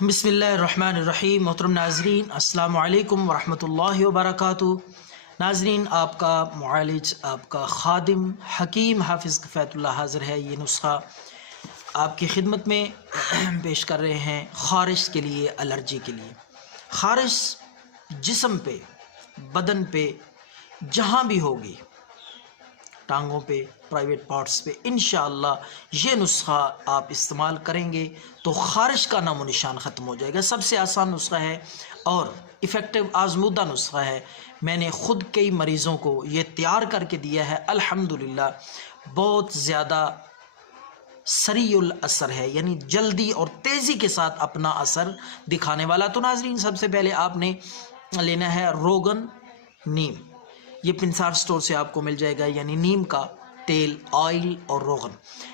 بسم اللہ الرحمن الرحیم۔ محترم ناظرین، السلام علیکم ورحمۃ اللہ وبرکاتہ۔ ناظرین، آپ کا معالج، آپ کا خادم حکیم حافظ کفایت اللہ حاضر ہے۔ یہ نسخہ آپ کی خدمت میں پیش کر رہے ہیں خارش کے لیے، الرجی کے لیے۔ خارش جسم پہ، بدن پہ جہاں بھی ہوگی، ٹانگوں پہ، پرائیویٹ پارٹس پہ، انشاءاللہ یہ نسخہ آپ استعمال کریں گے تو خارش کا نام و نشان ختم ہو جائے گا۔ سب سے آسان نسخہ ہے اور ایفیکٹو آزمودہ نسخہ ہے۔ میں نے خود کئی مریضوں کو یہ تیار کر کے دیا ہے، الحمدللہ بہت زیادہ سریع الاثر ہے، یعنی جلدی اور تیزی کے ساتھ اپنا اثر دکھانے والا۔ تو ناظرین، سب سے پہلے آپ نے لینا ہے روغن نیم۔ یہ پنسار سٹور سے آپ کو مل جائے گا، یعنی نیم کا تیل، آئل اور روغن۔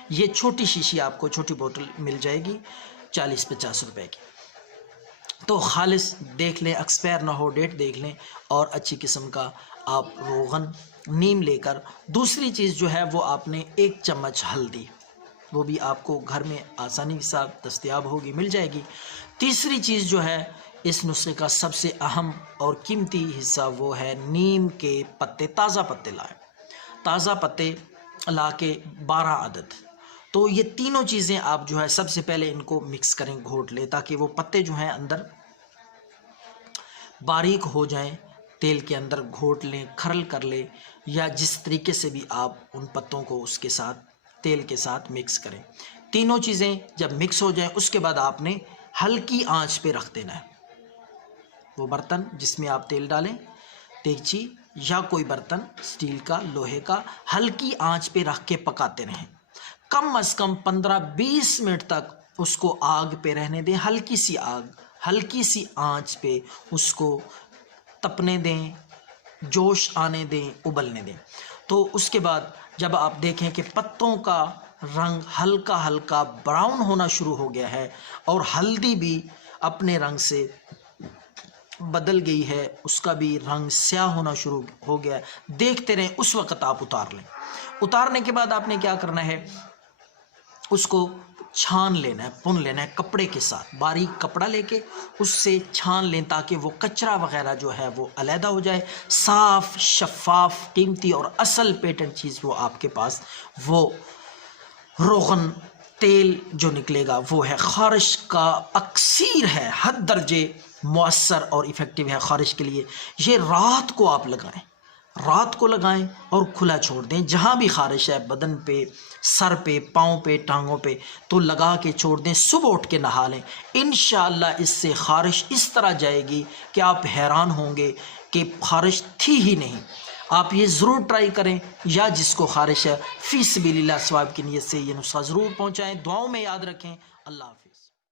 یہ چھوٹی شیشی آپ کو، چھوٹی بوتل مل جائے گی 40-50 روپے کی۔ تو خالص دیکھ لیں، ایکسپائر نہ ہو، ڈیٹ دیکھ لیں، اور اچھی قسم کا آپ روغن نیم لے کر، دوسری چیز جو ہے وہ آپ نے 1 چمچ ہلدی، وہ بھی آپ کو گھر میں آسانی کے ساتھ دستیاب ہوگی، مل جائے گی۔ تیسری چیز جو ہے اس نسخے کا سب سے اہم اور قیمتی حصہ، وہ ہے نیم کے پتے۔ تازہ پتے لائیں، تازہ پتے لا کے 12 عدد۔ تو یہ تینوں چیزیں آپ جو ہے سب سے پہلے ان کو مکس کریں، گھوٹ لیں، تاکہ وہ پتے جو ہیں اندر باریک ہو جائیں، تیل کے اندر گھوٹ لیں، کھرل کر لیں، یا جس طریقے سے بھی آپ ان پتوں کو اس کے ساتھ، تیل کے ساتھ مکس کریں۔ تینوں چیزیں جب مکس ہو جائیں، اس کے بعد آپ نے ہلکی آنچ پہ رکھ دینا ہے۔ وہ برتن جس میں آپ تیل ڈالیں، دیگچی یا کوئی برتن سٹیل کا، لوہے کا، ہلکی آنچ پہ رکھ کے پکاتے رہیں، کم از کم 15-20 منٹ تک اس کو آگ پہ رہنے دیں۔ ہلکی سی آگ، ہلکی سی آنچ پہ اس کو تپنے دیں، جوش آنے دیں، ابلنے دیں۔ تو اس کے بعد جب آپ دیکھیں کہ پتوں کا رنگ ہلکا ہلکا براؤن ہونا شروع ہو گیا ہے اور ہلدی بھی اپنے رنگ سے بدل گئی ہے، اس کا بھی رنگ سیاہ ہونا شروع ہو گیا ہے، دیکھتے رہیں، اس وقت آپ اتار لیں۔ اتارنے کے بعد آپ نے کیا کرنا ہے، اس کو چھان لینا ہے، پن لینا ہے کپڑے کے ساتھ، باریک کپڑا لے کے اس سے چھان لیں، تاکہ وہ کچرا وغیرہ جو ہے وہ علیحدہ ہو جائے۔ صاف، شفاف، قیمتی اور اصل پیٹنٹ چیز وہ آپ کے پاس، وہ روغن تیل جو نکلے گا وہ ہے خارش کا اکسیر ہے، حد درجے مؤثر اور ایفیکٹو ہے خارش کے لیے۔ یہ رات کو آپ لگائیں، رات کو لگائیں اور کھلا چھوڑ دیں، جہاں بھی خارش ہے، بدن پہ، سر پہ، پاؤں پہ، ٹانگوں پہ، تو لگا کے چھوڑ دیں، صبح اٹھ کے نہا لیں۔ انشاءاللہ اس سے خارش اس طرح جائے گی کہ آپ حیران ہوں گے کہ خارش تھی ہی نہیں۔ آپ یہ ضرور ٹرائی کریں، یا جس کو خارش ہے فی سبیل اللہ ثواب کی نیت سے یہ نسخہ ضرور پہنچائیں۔ دعاؤں میں یاد رکھیں۔ اللہ حافظ۔